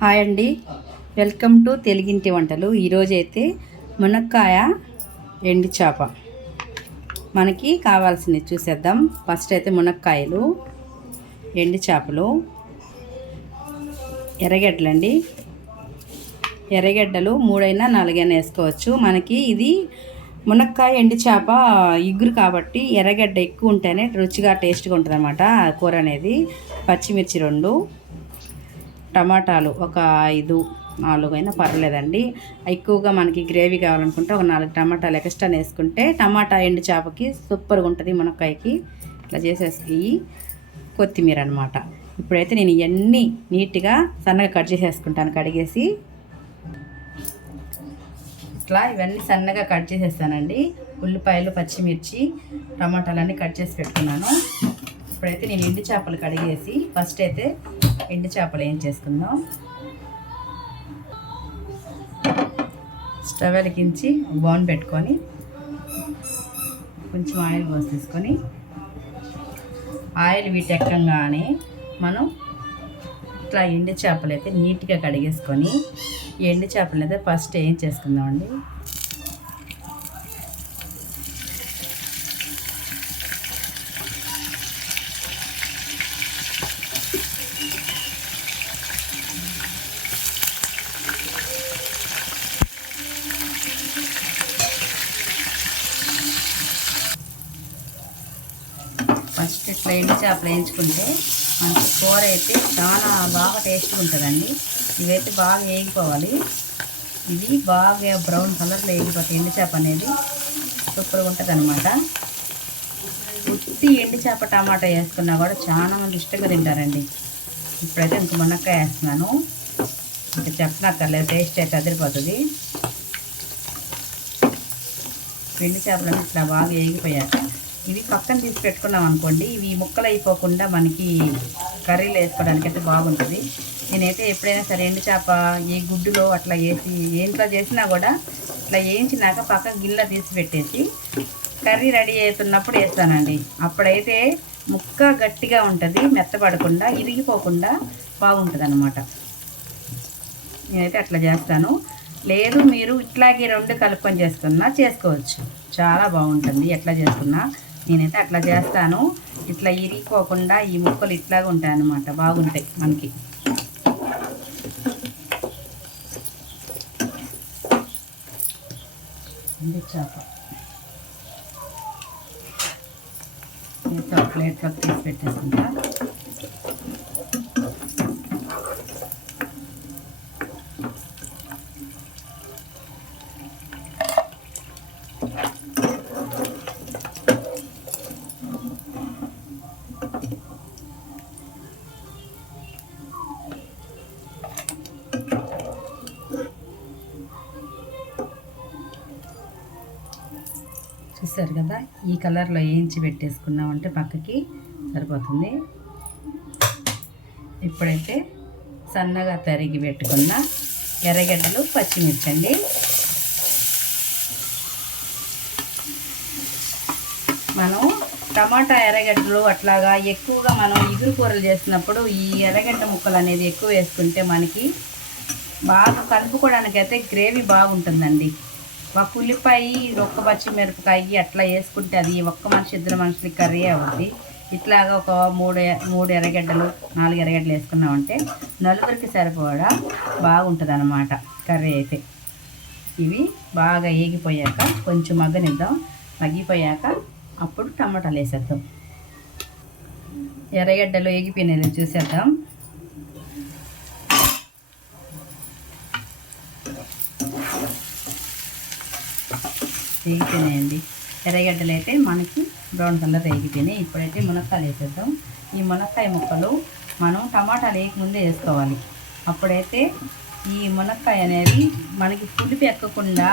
Hi అండి. Welcome to తెలుగింటి వంటలు. ఈరోజైతే మునక్కాయ ఎండి చేప. మనకి కావాల్సినవి చూసేద్దాం. ఫస్ట్ అయితే మునక్కాయలు ఎండి చేపలు ఎర్రగడ్డలండి. ఎర్రగడ్డలు మూడైనా నాలుగైనా వేసుకోవచ్చు. మనకి ఇది మునక్కాయ ఎండి చేప ఇగురు కాబట్టి ఎర్రగడ్డ ఎక్కువ ఉంటేనే రుచిగా టేస్ట్గా ఉంటుంది అనమాట కూర అనేది. పచ్చిమిర్చి రెండు టమాటాలు ఒక ఐదు నాలుగు అయినా పర్లేదండి. ఎక్కువగా మనకి గ్రేవీ కావాలనుకుంటే ఒక నాలుగు టమాటాలు ఎక్స్ట్రా వేసుకుంటే టమాటా ఎండు చేపకి సూపర్గా ఉంటుంది మునక్కాయకి. ఇట్లా చేసేసి కొత్తిమీర అనమాట ఇప్పుడైతే నేను ఇవన్నీ నీట్గా సన్నగా కట్ చేసేసుకుంటాను కడిగేసి. ఇట్లా ఇవన్నీ సన్నగా కట్ చేసేస్తానండి. ఉల్లిపాయలు పచ్చిమిర్చి టమాటాలన్నీ కట్ చేసి పెట్టుకున్నాను. ఇప్పుడైతే నేను ఎండు చేపలు కడిగేసి ఫస్ట్ అయితే ఎండు చేపలు ఏం చేసుకుందాం. స్టవ్ వెలిగించి బౌన్ పెట్టుకొని కొంచెం ఆయిల్ పోసి తీసుకొని ఆయిల్ వీటెక్కగానే మనం ఇట్లా ఎండు చేపలు అయితే నీట్గా కడిగేసుకొని ఎండు చేపలు అయితే ఫస్ట్ ఏం చేసుకుందామండి? ఫస్ట్ ఇట్లా ఎండు చేపలు వేయించుకుంటే మనకి కూర అయితే చాలా బాగా టేస్ట్గా ఉంటుందండి. ఇవైతే బాగా వేగిపోవాలి. ఇది బాగా బ్రౌన్ కలర్లో వేగిపోతుంది ఎండు చేప అనేది సూపర్గా ఉంటుంది అనమాట ఉత్తి ఎండు చేప టమాటా వేసుకున్నా కూడా చాలా మంది ఇష్టంగా తింటారండి. ఇప్పుడైతే ఇంక మునక్కాయ వేస్తున్నాను. ఇంకా చెప్పనక్కర్లేదు టేస్ట్ అయితే అదిరిపోతుంది. ఎండు చేపలు ఇట్లా బాగా వేగిపోయాక ఇవి పక్కన తీసి పెట్టుకున్నాం అనుకోండి. ఇవి ముక్కలు అయిపోకుండా మనకి కర్రీలు వేసుకోవడానికి అయితే బాగుంటుంది. నేనైతే ఎప్పుడైనా సరే ఎండు చేప ఏ గుడ్డులో అట్లా వేసి ఏంట్లో చేసినా కూడా ఇట్లా వేయించినాక పక్క గిన్నె తీసి పెట్టేసి కర్రీ రెడీ అవుతున్నప్పుడు వేస్తానండి. అప్పుడైతే ముక్క గట్టిగా ఉంటుంది మెత్తపడకుండా ఇరిగిపోకుండా బాగుంటుంది అనమాట నేనైతే అట్లా చేస్తాను. లేదు మీరు ఇట్లాగే రెండు కలుపుకొని చేసుకున్నా చేసుకోవచ్చు. చాలా బాగుంటుంది ఎట్లా చేసుకున్నా. నేనైతే అట్లా చేస్తాను. ఇట్లా ఇరిగిపోకుండా ఈ ముక్కలు ఇట్లాగా ఉంటాయి అన్నమాట. బాగుంటాయి మనకి. చేప. ఒక ప్లేట్లోకి తీసి పెట్టేసుకుంటా. చూసారు కదా ఈ కలర్లో వేయించి పెట్టేసుకున్నామంటే పక్కకి సరిపోతుంది. ఇప్పుడైతే సన్నగా తరిగి పెట్టుకున్న ఎర్రగడ్డలు పచ్చిమిర్చి అండి మనం టమాటా ఎర్రగడ్డలు అట్లాగా ఎక్కువగా మనం ఇగురు కూరలు చేసినప్పుడు ఈ ఎర్రగడ్డ ముక్కలు అనేది ఎక్కువ వేసుకుంటే మనకి బాగా కలుపుకోవడానికి అయితే గ్రేవీ బాగుంటుందండి. మాకు ఉల్లిపాయ ఒక్క పచ్చిమిరపకాయ అట్లా వేసుకుంటే అది ఒక్క మనిషి ఇద్దరు మనుషులకి కర్రీ అవుద్ది. ఇట్లాగా ఒక మూడు మూడు ఎర్రగడ్డలు నాలుగు ఎర్రగడ్డలు వేసుకున్నామంటే నలుగురికి సరిపోడా బాగుంటుంది అనమాట కర్రీ అయితే. ఇవి బాగా ఏగిపోయాక కొంచెం మగ్గనిద్దాం. మగ్గిపోయాక అప్పుడు టమాటాలు వేసేద్దాం. ఎర్రగడ్డలు ఏగిపోయినాయి చూసేద్దాం. వేగిపోయినాయండి ఎర్రగడ్డలు అయితే మనకి బ్రౌన్ కలర్ వేగిపోయినాయి ఇప్పుడైతే మునక్కాయలు వేసేద్దాం. ఈ మునక్కాయ ముక్కలు మనం టమాటాలు వేయకముందే వేసుకోవాలి. అప్పుడైతే ఈ మునక్కాయ అనేది మనకి పులిపి ఎక్కకుండా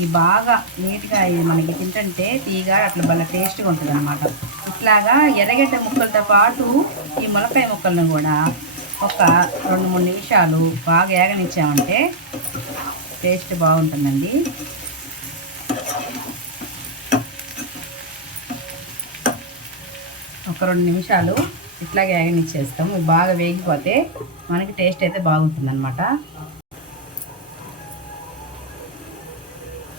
ఈ బాగా నీట్గా ఇది మనకి తింటుంటే తీగా అట్లా భలే టేస్ట్గా ఉంటుంది అనమాట ఇట్లాగా ఎర్రగడ్డ ముక్కలతో పాటు ఈ మునక్కాయ ముక్కలను కూడా ఒక రెండు మూడు నిమిషాలు బాగా ఏగనిచ్చామంటే టేస్ట్ బాగుంటుందండి. ఒక రెండు నిమిషాలు ఇట్లాగే వేగనిచ్చేస్తాం ఇవి బాగా వేగిపోతే మనకి టేస్ట్ అయితే బాగుంటుంది అనమాట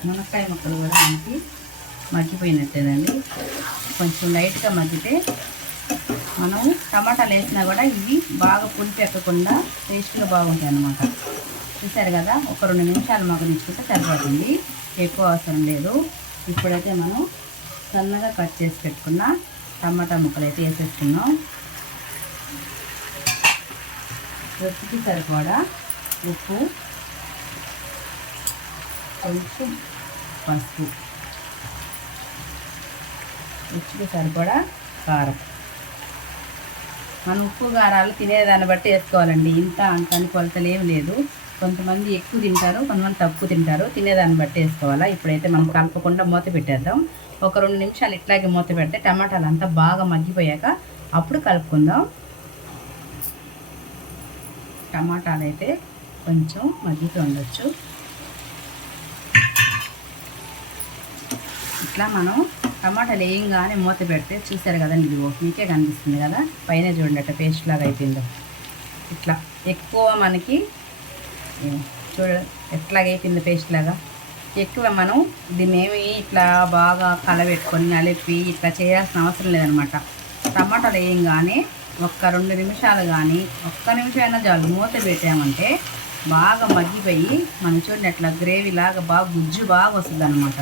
మునక్కాయ ముక్కలు కూడా మనకి మగ్గిపోయినట్టేనండి. కొంచెం లైట్గా మగ్గితే మనం టమాటాలు వేసినా కూడా ఇవి బాగా పులిపి ఎక్కకుండా టేస్ట్గా బాగుంటాయి అన్నమాట చూసారు కదా ఒక రెండు నిమిషాలు మగ్గనిచ్చుకుంటే సరిపోతుంది. ఎక్కువ అవసరం లేదు. ఇప్పుడైతే మనం సన్నగా కట్ చేసి పెట్టుకున్న టమాటా ముక్కలు అయితే వేసేస్తున్నాం. రుచికి సరిపడా ఉప్పు కొంచెం పసుపు. రుచికి సరిపడా కారం. మనం ఉప్పు కారాలు తినేదాన్ని బట్టి వేసుకోవాలండి. ఇంత అంత అని కొలతలు ఏం లేదు. కొంతమంది ఎక్కువ తింటారు కొంతమంది తక్కువ తింటారు. తినేదాన్ని బట్టి వేసుకోవాలా? ఇప్పుడైతే మనం కలపకుండా మూత పెట్టేద్దాం. ఒక రెండు నిమిషాలు ఇట్లాగే మూత పెడితే టమాటాలు అంతా బాగా మగ్గిపోయాక అప్పుడు కలుపుకుందాం. టమాటాలు అయితే కొంచెం మగ్గిపోయి ఉండొచ్చు. ఇట్లా మనం టమాటాలు వేయంగానే మూత పెడితే చూసారు కదండి ఇది మీకే కనిపిస్తుంది కదా పైన చూడండి అట్ట పేస్ట్ లాగా అయిపోయిందో. ఇట్లా ఎక్కువ మనకి చూడ ఎట్లాగైపోయింది పేస్ట్ లాగా? ఎక్కువ మనం దీన్ని ఏమి ఇట్లా బాగా కలబెట్టుకొని నలిపి ఇట్లా చేయాల్సిన అవసరం లేదనమాట. టమాటాలు వేయంగానే ఒక్క రెండు నిమిషాలు కానీ ఒక్క నిమిషం అయినా చాలు మూత పెట్టామంటే బాగా మగ్గిపోయి మనం చూడండి అట్లా గ్రేవీ లాగా బాగా గుజ్జు బాగా వస్తుంది అనమాట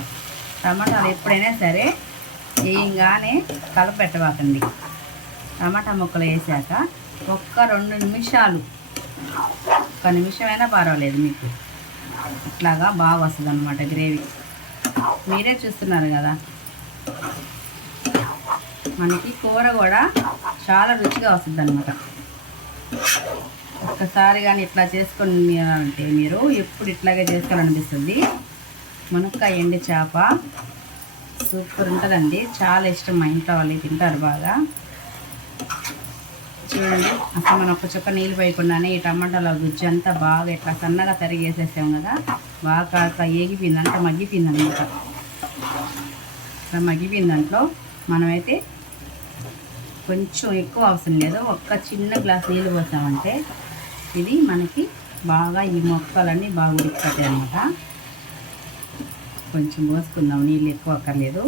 టమాటాలు ఎప్పుడైనా సరే వేయంగానే కలపెట్టవాకండి టమాటా ముక్కలు వేసాక ఒక్క రెండు నిమిషాలు ఒక్క నిమిషమైనా పర్వాలేదు మీకు. ఇట్లాగా బాగా వస్తుంది అనమాట గ్రేవీ. మీరే చూస్తున్నారు కదా. మనకి కూర కూడా చాలా రుచిగా వస్తుంది అనమాట ఒక్కసారి కానీ ఇట్లా చేసుకొని అంటే మీరు ఎప్పుడు ఇట్లాగే చేసుకోవాలనిపిస్తుంది. మునక్కాయ ఎండి చేప. సూపర్ ఉంటుందండి. చాలా ఇష్టం మా ఇంట్లో వాళ్ళు తింటారు బాగా. చూడండి అసలు మనం ఒక చుక్క నీళ్ళు పోయకుండానే ఈ టమాటాల గుజ్జు అంతా బాగా ఇట్లా సన్నగా తరిగేసేసాం కదా బాగా కాస్త ఏగిపోయింది అంతా మగ్గిపోయింది అనమాట ఇట్లా మగ్గిపోయిన దాంట్లో మనమైతే కొంచెం ఎక్కువ అవసరం లేదు. ఒక్క చిన్న గ్లాస్ నీళ్ళు పోసామంటే ఇది మనకి బాగా ఈ మొక్కలన్నీ బాగా ఉడికిపోతాయి అనమాట కొంచెం పోసుకుందాం నీళ్ళు ఎక్కువ అక్కర్లేదు.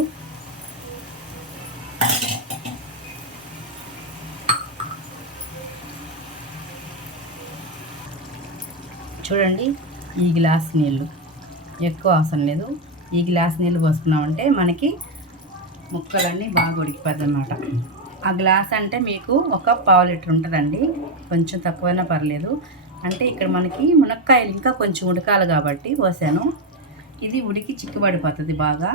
చూడండి ఈ గ్లాస్ నీళ్ళు. ఎక్కువ అవసరం లేదు. ఈ గ్లాస్ నీళ్ళు పోసుకున్నామంటే మనకి ముక్కలన్నీ బాగా ఉడికిపోద్ది అనమాట ఆ గ్లాస్ అంటే మీకు ఒక పావు లీటర్ ఉంటుందండి. కొంచెం తక్కువైనా పర్లేదు. అంటే ఇక్కడ మనకి మునక్కాయలు ఇంకా కొంచెం ఉడకాలి కాబట్టి పోసాను. ఇది ఉడికి చిక్కుబడిపోతుంది బాగా.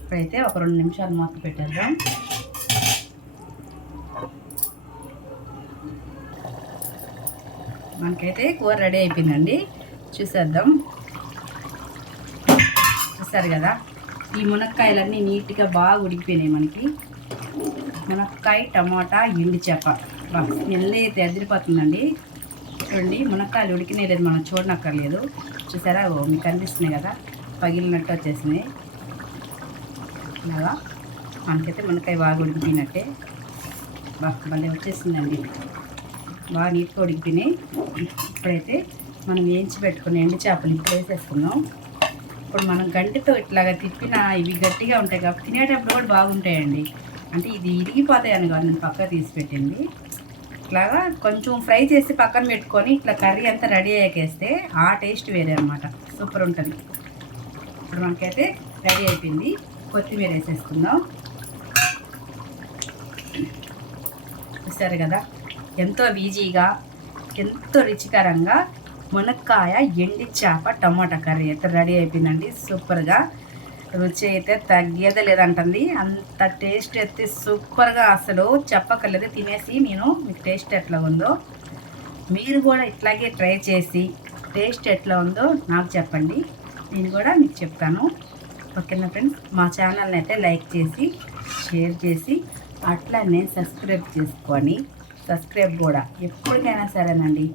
ఇప్పుడైతే ఒక రెండు నిమిషాలు మూత పెట్టేద్దాం. మనకైతే కూర రెడీ అయిపోయిందండి. చూసేద్దాం. చూస్తారు కదా? ఈ మునక్కాయలన్నీ నీట్గా బాగా ఉడికిపోయినాయి మనకి. మునక్కాయ టమాటా ఎండి చేప. స్మెల్ అయితే ఎదిరిపోతుందండి. చూడండి మునక్కాయలు ఉడికినాయి లేదు మనం చూడనక్కర్లేదు. చూసారా? ఓ మీకు కనిపిస్తున్నాయి కదా? పగిలినట్టు వచ్చేసినాయి. అలా మనకైతే మునక్కాయ బాగా ఉడికిపోయినట్టే. బాగా భలే వచ్చేసిందండి. బాగా నీట్గా ఉడికిపోయినాయి. ఇప్పుడైతే మనం వేయించి పెట్టుకున్న ఎండు చేపలు ఇప్పుడు వేసేసుకున్నాం ఇప్పుడు మనం గంటితో ఇట్లాగా తిప్పిన ఇవి గట్టిగా ఉంటాయి కాబట్టి తినేటప్పుడు కూడా బాగుంటాయండి. అంటే ఇది ఇరిగిపోతాయి అని కాదు నేను పక్క తీసి పెట్టింది. ఇట్లాగా కొంచెం ఫ్రై చేసి పక్కన పెట్టుకొని ఇట్లా కర్రీ అంతా రెడీ అయ్యాకేస్తే ఆ టేస్ట్ వేరే అనమాట సూపర్ ఉంటుంది. ఇప్పుడు మనకైతే రెడీ అయిపోయింది. కొత్తిమీర వేసేసుకుందాం. చూసారు కదా? ఎంతో ఈజీగా ఎంతో రుచికరంగా మునక్కాయ ఎండి చేప టమాటా కర్రీ అయితే రెడీ అయిపోయిందండి. సూపర్గా రుచి అయితే తగ్గేదే లేదంటుంది. అంత టేస్ట్ అయితే సూపర్గా అసలు చెప్పక్కర్లేదు. తినేసి నేను మీకు టేస్ట్ ఎట్లా ఉందో మీరు కూడా ఇట్లాగే ట్రై చేసి టేస్ట్ ఎట్లా ఉందో నాకు చెప్పండి. నేను కూడా మీకు చెప్తాను. ఓకేనా ఫ్రెండ్స్? మా ఛానల్ని అయితే లైక్ చేసి షేర్ చేసి అట్లనే సబ్స్క్రైబ్ చేసుకొని సబ్స్క్రైబ్ కూడా. ఎప్పటికైనా సరేనండి.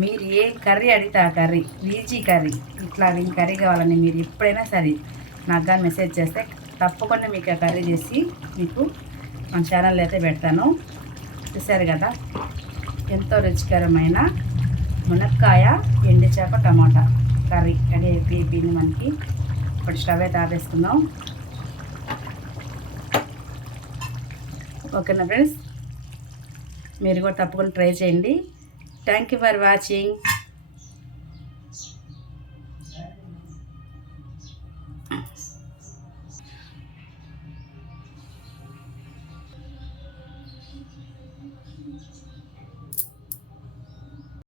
మీరు ఏ కర్రీ అడిగితే ఆ కర్రీ వీజీ కర్రీ ఇట్లా నేను కర్రీ కావాలని మీరు ఎప్పుడైనా సరే నాకు కానీ మెసేజ్ చేస్తే తప్పకుండా మీకు ఆ కర్రీ చేసి మీకు మన ఛానల్లో అయితే పెడతాను. చూసారు కదా? ఎంతో రుచికరమైన మునక్కాయ ఎండు చేప టమాటా కర్రీ రెడీ అయిపోయింది మనకి. ఇప్పుడు స్టవ్ అయితే ఆపేసుకుందాం. ఓకేనా ఫ్రెండ్స్? మీరు కూడా తప్పకుండా ట్రై చేయండి. Thank you for watching